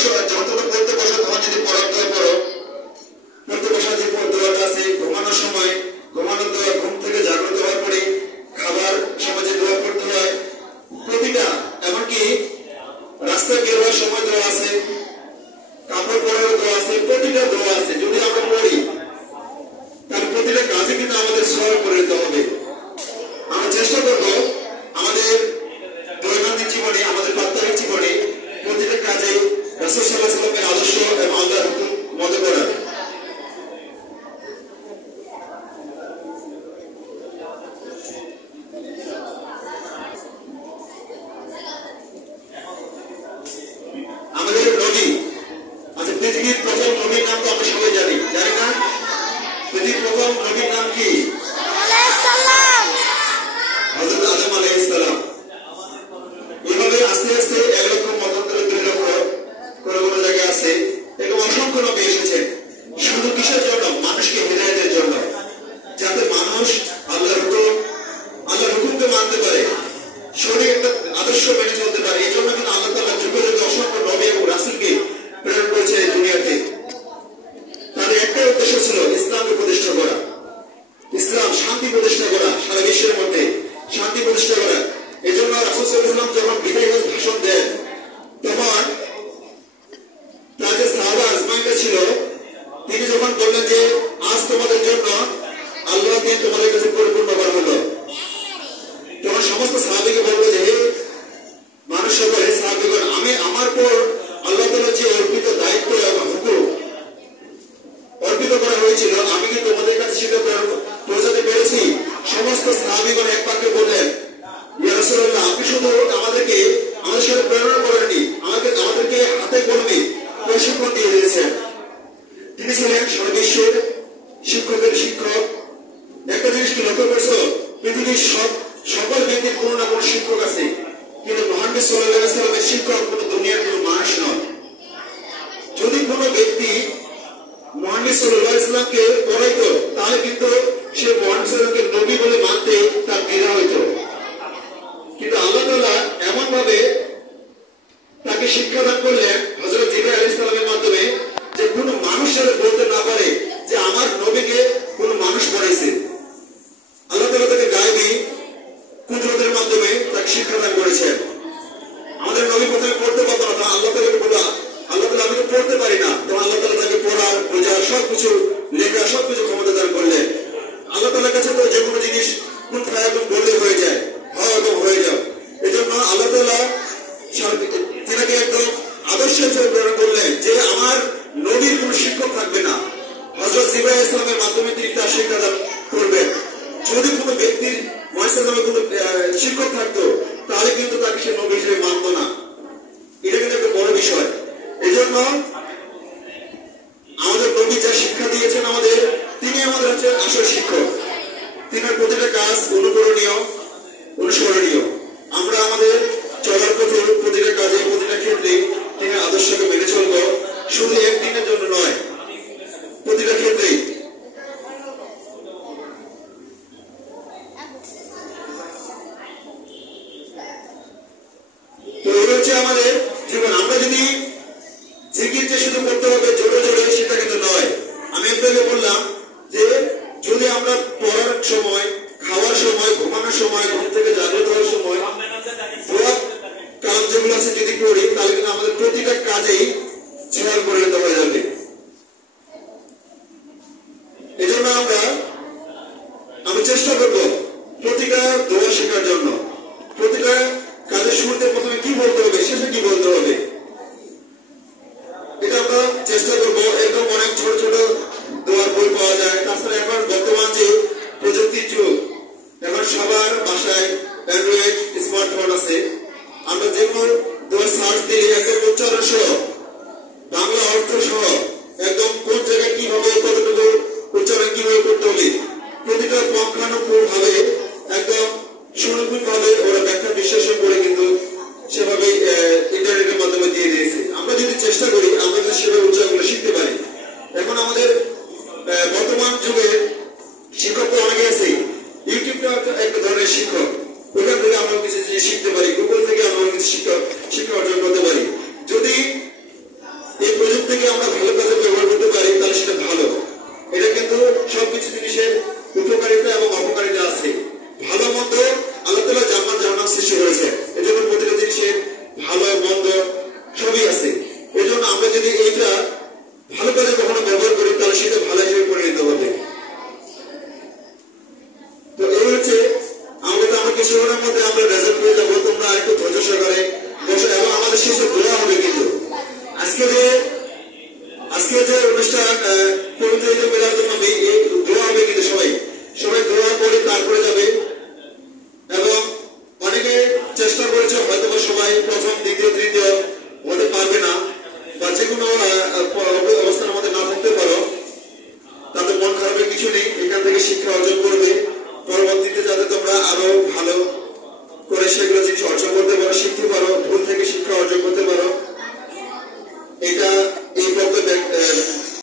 বসো, যখন তোমরা পড়তে বসো তখন যদি পড়ার দোয়া পড়ো, পড়তে বসার যে দোয়াটা আছে, ঘুমানোর সময় ঘুমানোর দোয়া, ঘুম থেকে জাগ্রত হওয়ার পরে খাবার সময় যে দোয়া করতে হয়, প্রতিটা, এমনকি রাস্তায় বের হওয়ার সময় দোয়া আছে, কাপড় পরার দোয়া আছে, প্রতিটা দোয়া আছে। যদি আমরা পড়ি তার প্রতিটা কাজে কিন্তু আমাদের সওয়াব করে দিতে হবে। আমরা চেষ্টা করবো আমাদের দৈনন্দিন জীবনে, আমাদের প্রাত্যহিক জীবনে প্রতিটা কাজে রাসূল সাল্লাল্লাহু আলাইহি ওয়াসাল্লামের আদর্শ এবং আল্লাহর হুকুম মতো করা। আমাদের নবী, আচ্ছা, পৃথিবীর প্রথম নবীর নাম তো আমরা সবাই জানি, জানি না? পৃথিবীর প্রথম নবীর নাম কি? হযরত আদম আলাইহিস সালাম। এইভাবে আস্তে আস্তে 1 লক্ষ মতান্তরে 2 লক্ষ, কোন কোন জায়গায় আছে এরকম অসংখ্য নবী এসেছেন। শুধু কিসের জন্য? মানুষকে হিদায়াতের জন্য, যাতে মানুষ আল্লাহর হুকুমকে মানতে পারে, সঠিক একটা আদর্শ মেনে চলতে পারে। এই জন্য কিন্তু আল্লাহ তাআলা যুগে যুগে অসংখ্য নবী এবং রাসূলকে প্রেরণ করেছে এই দুনিয়াতে। তাদের একটাই উদ্দেশ্য ছিল ইসলামকে প্রতিষ্ঠা করা, ইসলাম শান্তি প্রতিষ্ঠা করা, সারা বিশ্বের মধ্যে শান্তি প্রতিষ্ঠা করা। এই জন্য রাসূল সাল্লাল্লাহু আলাইহি ওয়াসাল্লাম যখন বিদায় ভাষণ দেন, তখন তার যে সাহাবা আজমাইনটা ছিল, তিনি যখন বললেন যে আজ তোমাদের জন্য আল্লাহ দিন তোমাদের কাছে পরিপূর্ণ করা হলো, তখন সমস্ত সাহাবীকে বলবো যে হে মানুষ সকল, হে সাহাবীগণ, আমি আমার পর আল্লাহ তাআলার যে অর্পিত দায়িত্ব এবং হুকুম অর্পিত করা হয়েছিল, আমি কি তোমাদের কাছে সেটা পৌঁছাতে পেরেছি? সমস্ত সাহাবীগণ এক বাক্যে বললেন, ইয়া রাসূলুল্লাহ, আপনি শুধু আমাদেরকে আমাদের সাথে প্রেরণা করেননি, আমাদেরকে হাতে কলমে প্রশিক্ষণ দিয়ে দিয়েছেন। তিনি ছিলেন সর্ববিশ্বের শিক্ষকের শিক্ষক। একটা জিনিস কি লক্ষ্য করছো? পৃথিবীর সকল ব্যক্তির কোনো না কোনো শিক্ষক আছে, কিন্তু মুহাম্মদ সাল্লাল্লাহু আলাইহি ওয়াসাল্লামের শিক্ষক কোনো দুনিয়ার কোনো মানুষ নয়। যদি কোনো ব্যক্তি মুহাম্মদ সাল্লাল্লাহু আলাইহি ওয়াসাল্লামকে পড়াইতো, তাহলে কিন্তু সে মুহাম্মদ সাল্লাল্লাহু আলাইহি নবী বলে মানতে তার দ্বিধা হইতো। কিন্তু আল্লাহ তাআলা এমন ভাবে তাকে শিক্ষাদান করলেন হযরত জিবরাইল আলাইহিস সালামের মাধ্যমে, যে কোনো মানুষ যাতে বলতে না পারে যে আমার নবীকে কোনো মানুষ পড়াইছে। আল্লাহ তাআলা তাকে গায়বী কুদরতের মাধ্যমে তাকে শিক্ষাদান করেছেন। আমাদের নবী প্রথমে পড়তে পারতো না, আল্লাহ তাআলাকে বলা, আল্লাহ তাআলা আমি তো পড়তে পারি না, তো আল্লাহ তাআলা তাকে পড়ার, বোঝার, সবকিছু লেখা, সবকিছু ক্ষমতা দান করলেন। আল্লাহ তাআলার কাছে তো যে কোনো জিনিস কোন ফায়াকুন বললে হয়ে যায়, হয় এবং হয়ে যাও। এই জন্য আল্লাহ তাআলা তিনাকে একদম আদর্শ হিসেবে প্রেরণ করলেন যে আমার নবীর কোন শিক্ষক থাকবে না, হযরত জিবরাইল আলাইহিস সালামের মাধ্যমে তিনি তার শিক্ষাদান করবেন। যদি কোনো ব্যক্তির মুহাম্মদ নামে কোনো শিক্ষক থাকতো, তাহলে কিন্তু তাকে সে নবী হিসেবে মানত না। এটা কিন্তু একটা বড় বিষয়। এই জন্য